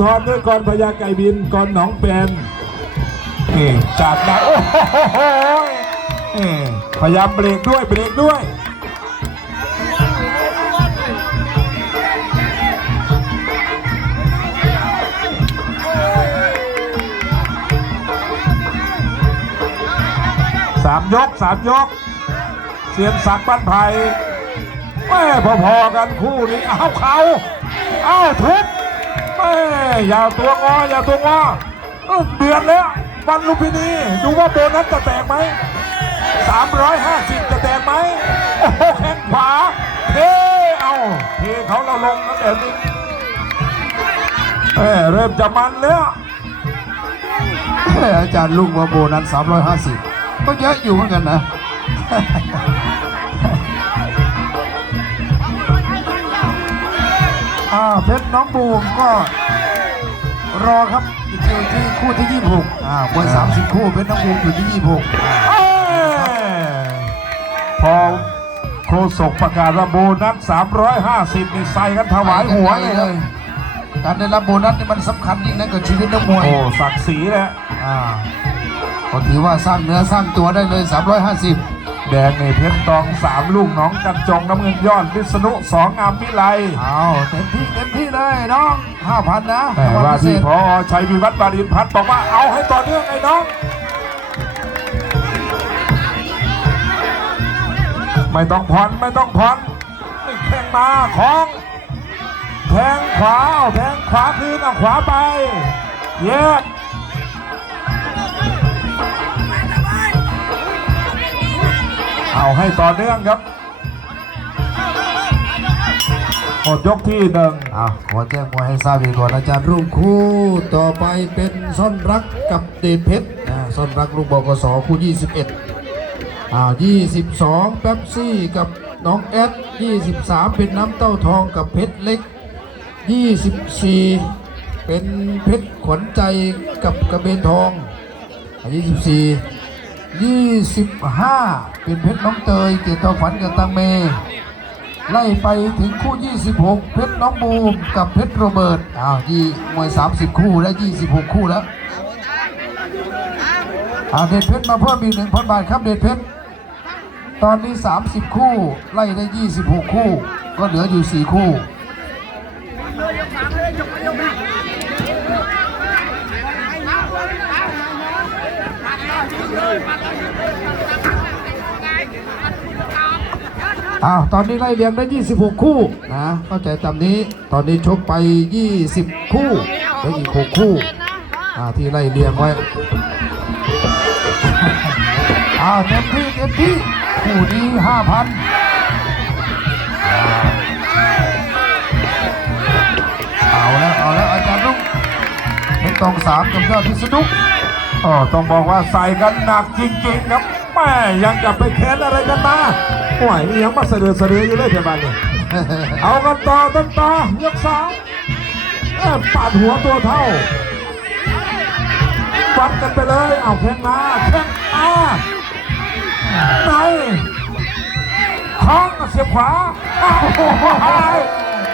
ทอนด้วยกรพญาไก่บินกรหนองเป็นนี่จัดนะโอ้โหพยายามเบรกด้วยเบรกด้วยสามยกสามยก เสียนศักบ้านไผ่แม่พอๆกันคู่นี้ เอาเขา เอาทุบ อย่าตัวงออย่าตัวงอเอ้าเดือดแล้ววันลุมพินีดูว่าโบนัสจะแตกไหม350 จะแตกไหมโอ้โหแข้งขวาเทเอาเทเขาเราลงนะเดี๋ยวนี้แม่เริ่มจะมันแล้วอาจารย์ลุงว่าโบนัส350 ก็เยอะอยู่เหมือนกันนะ เพชรน้องบูมก็รอครับอีกอยู่ที่คู่ที่ 26อ่ามวย30 คู่เพชรน้องบูมอยู่ที่ 26เอ้ยพอโคศกประกาศว่าโบนัส 350นี่ใส่กันถวายหัวเลยครับการได้รับโบนัสนี่มันสำคัญยิ่งนะกับชีวิตนักมวย โอ้ศักดิ์ศรีแหละอ่าก็ถือว่าสร้างเนื้อสร้างตัวได้เลย 350 แดงนี่เพชรตองสามลูกหน้องกันจงน้ำเงินยอดวิษณุสองงามวิไลเอาเต็มที่เต็มที่เลยน้อง5,000นะแต่รางว่าลพิเศที่ษพอชัยวิวัฒน์บารินพัฒน์บอกว่าเอาให้ต่อเนื่องไอ้น้อง ไม่ต้องผ่อนไม่ต้องผ่อนนี่แข่งมาของแทงขวาเอาแทงขวาคืนเอาขวาไปแยก เอาให้ต่อเนื่องครับหมดยกที่หนึ่งอะขอแจ้งมวยให้ทราบอีกก่อนอาจารย์รุ่งคู่ต่อไปเป็นซ่อนรักกับเดชเพชรอ่าซ่อนรักลูกบกสคู่ 21อ่า22 แป๊บซี่กับน้องแอด23 เป็นน้ำเต้าทองกับเพชรเล็ก 24 เป็นเพชรขวัญใจกับกระเบนทอง 24 25 เป็นเพชรน้องเตยเกียรติทองฝันกับตังเม ไล่ไปถึงคู่ 26 เพชรน้องบูมกับเพชรโรเบิร์ตอ้าวยี่มวย 30 คู่และ 26 คู่แล้วอ่าเดเพชรมาเพิ่มอีก1,000บาทครับเดชเพชรตอนนี้ 30 คู่ ไล่ได้ 26 คู่ ก็เหลืออยู่ 4 คู่ อ้าวตอนนี้ไล่เรียงได้ 26 คู่นะเข้าใจตามนี้ตอนนี้ชกไป 20 คู่เหลืออีก6คู่อ่าที่ไล่เรียงไว้อ้าวเต็มที่เต็มที่คู่นี้5,000เอาแล้วเอาแล้วอาจารย์ลุงเป็นตองสามกับยอดพิษณุ อ๋อต้องบอกว่าใส่กันหนักจริงๆครับแม่ยังจะไปแค้นอะไรกันมาโอ้ยนี่ยังมาเสดือเสดืออยู่เลยเทบานนี่เอากันต่อต้นต่อยกสองเอ้ยปาดหัวตัวเท่าฟัดกันไปเลย เอาแข้งมาแข้งมาในคล้องเสียบขวาอ้าวโอ้โห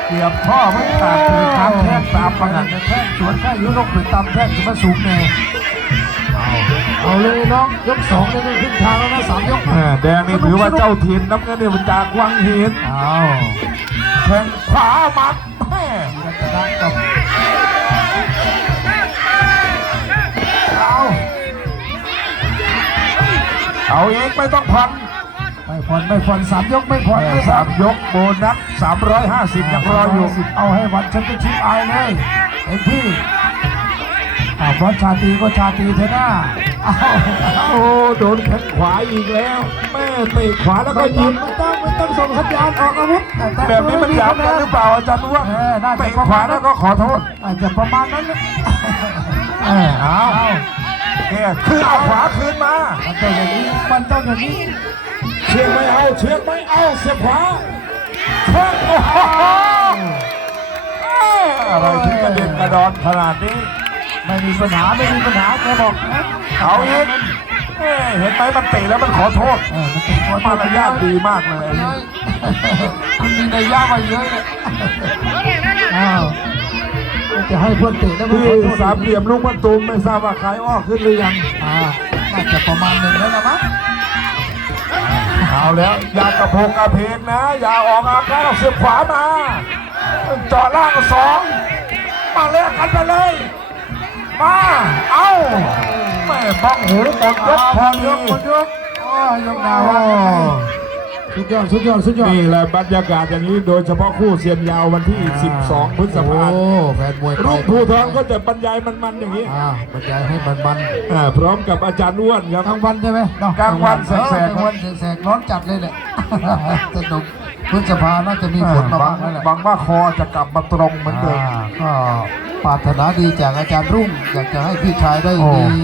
เสียบพ่อไม่ขาดคือทางแท่งสามประกันแท่งสวนแท่งยุโรปหรือตำแท่งจะมาสูงแน่ เอาเลยน้องยกสองเลยขึ้นทางแล้วนะสามยกแม่แดงนี่ถือว่าเจ้าถิ่นน้ำเงินเนี่ยมันจากวังหินเอาแข้งขวามัดแม่รัตนะกับเอาเอาเองไม่ต้องพันไม่ผ่อนไม่ผ่อนสามยกไม่ผ่อนไม่สามยกโบนัส350ยังรออยู่เอาให้วันแชมเปี้ยนชิพอายเลยเต็มที่อ่าบอลชาตรีก็ชาตรีเทน่าเอา โอ้โดนแข้งขวาอีกแล้ว แม่เตะขวาแล้วก็ไม่ยิต้องงไม่ต้องไม่ต้องส่งสัญญาณออกอาวุธต่แบบนี้มันหยาบกันหรือเปล่าอาจารย์ว่าเออน่าจะเตะขวาแล้วก็ขอโทษอาจจะประมาณนั้นนะเออเอาแค่คือเอาขวาคืนมามันต้องอย่างนี้มันต้องอย่างนี้เชือกไม่เอาเชือกไม่เอาเสียบขวาแข้งโอ้โหเอ้ยอะไรที่กระเด็นกระดอนขนาดนี้ไม่มีปัญหาไม่มีปัญหาแกบอกนะ เอาเองเอ้ยเห็นไหมมันเตะแล้วมันขอโทษเออมันเป็นคนมารยาทดีมากเลยเยอะมันมีในยยะมาเยอะเลยอ้าวจะให้เพื่อนเตะแล้วที่ขอโทษสามเหลี่ยมลูกมันตูมไม่ทราบว่าใครอ้อขึ้นหรือยัง อ่าน่าจะประมาณหนึ่งแล้วละมั้งเอาแล้วอย่ากระโพกกระเพกนะ อย่าออกอาการเอาเสียบขวามาเจาะล่างสองมาแลกกันไปเลย มา เอาแม่บังหูหมดยกพอหดียกหมดยกโอ้ยยกหนาวะสุดยอดสุดยอดสุดยอดนี่แหละบรรยากาศอย่างนี้โดยเฉพาะคู่เซียนยาววันที่ 12 พฤษภาคโอ้มแฟนมวยลูกภูทรก็จะบรรยายมันๆอย่างนี้อ่าบรรยายให้มันมันอ่าพร้อมกับอาจารย์อ้วนครับกลางวันใช่ไหมเนาะกลางวันแสกๆเออกลางวันแสกๆร้อนจัดเลยแหละสนุกพฤษภาน่าจะมีฝนมาบับ้างงแล้วแหละบังว่าคอจะกลับมาตรงเหมือนเดิมอ่าก็ปรารถนาดีจากอาจารย์รุ่งอยากจะให้พี่ชายได้โอ้มี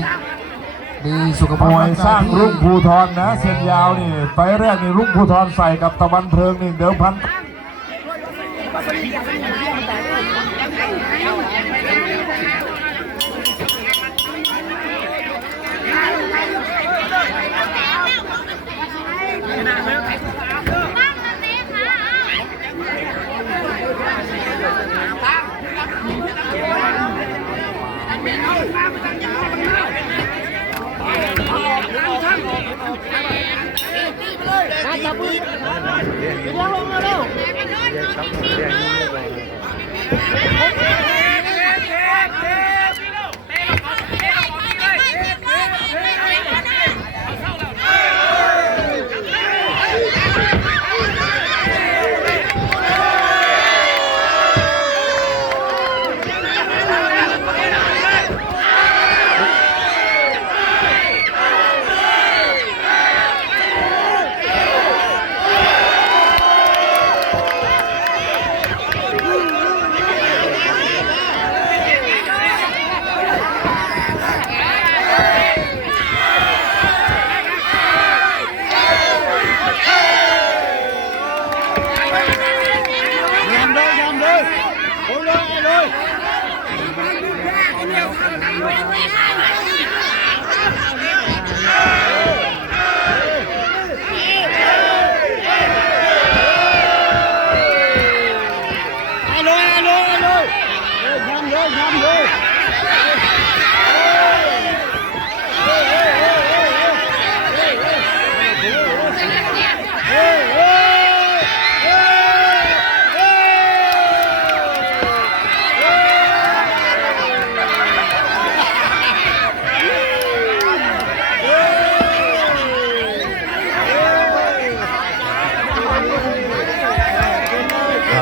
มีสุขมภาพวยสร้างรุ่งภูทรนะเส้นยาวนี่ไฟแรกนี่รุ่งภูทรใส่กับตะวันเพลิงนี่เดิมพัน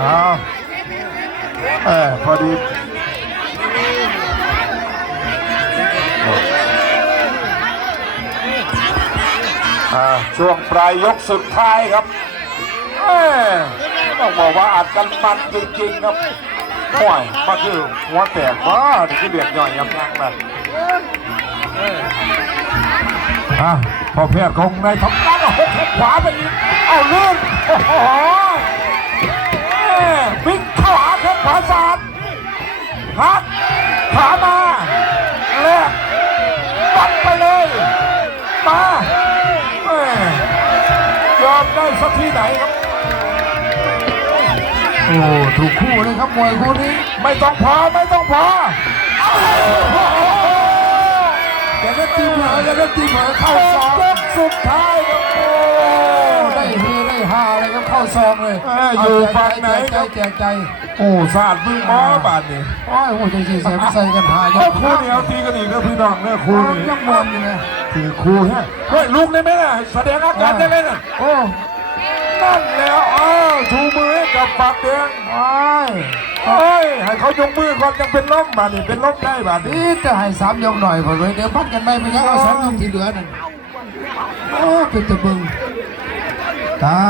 อ้าวเออพอดีช่วงปลายยกสุดท้ายครับต้องบอกว่าอัดกันมันจริงๆครับห่วยมาคือหัวแตกว้านี่คือเดือดหน่อยยังยังนั่นอะพอแพทย์คงในทำการหกแข้งขวาไปอีกเอาลื่นโอ้โห วิ่งเข้าหาแข้งขวาสาด หักขามาแลกปัดไปเลยมาแม่ยอมได้สักที่ไหนครับโอ้ถูกคู่เลยครับมวยคู่นี้ไม่ต้องพอไม่ต้องพออย่าเล่นตีเหมออย่าเล่นตีเหมอเข้าซองยกสุดท้ายครับโอ้ได้เฮได้ฮาเลยครับเข้าซองเลยเอ้ยอยู่ฝั่งไหนแจครักบใจแจกใจ โอ้สาดมือหมอบาดนี่โอ้ยโอ้ยใจใส่ไม่ใส่กันหายเอ้าคู่นี้เอาตีกันอีกนะพี่น้องเนี่ยคู่นี้ยังมวนอยู่เลยคือคู่ฮะเฮ้ยลุกได้ไหมล่ะแสดงอาการได้ไหมน่ะโอ้นั่นแล้วอ้าวชูมือให้กับปากแดงยเฮ้ยให้เขายกมือก่อนจะเป็นล้มบาดนี่เป็นล้มได้บาดนี่นี่จะให้สามยกหน่อยผมเลยเดี๋ยวพัดกันไปไปยังเอาสองยกที่เหลือนั่นโอ้เป็นตะบึงตา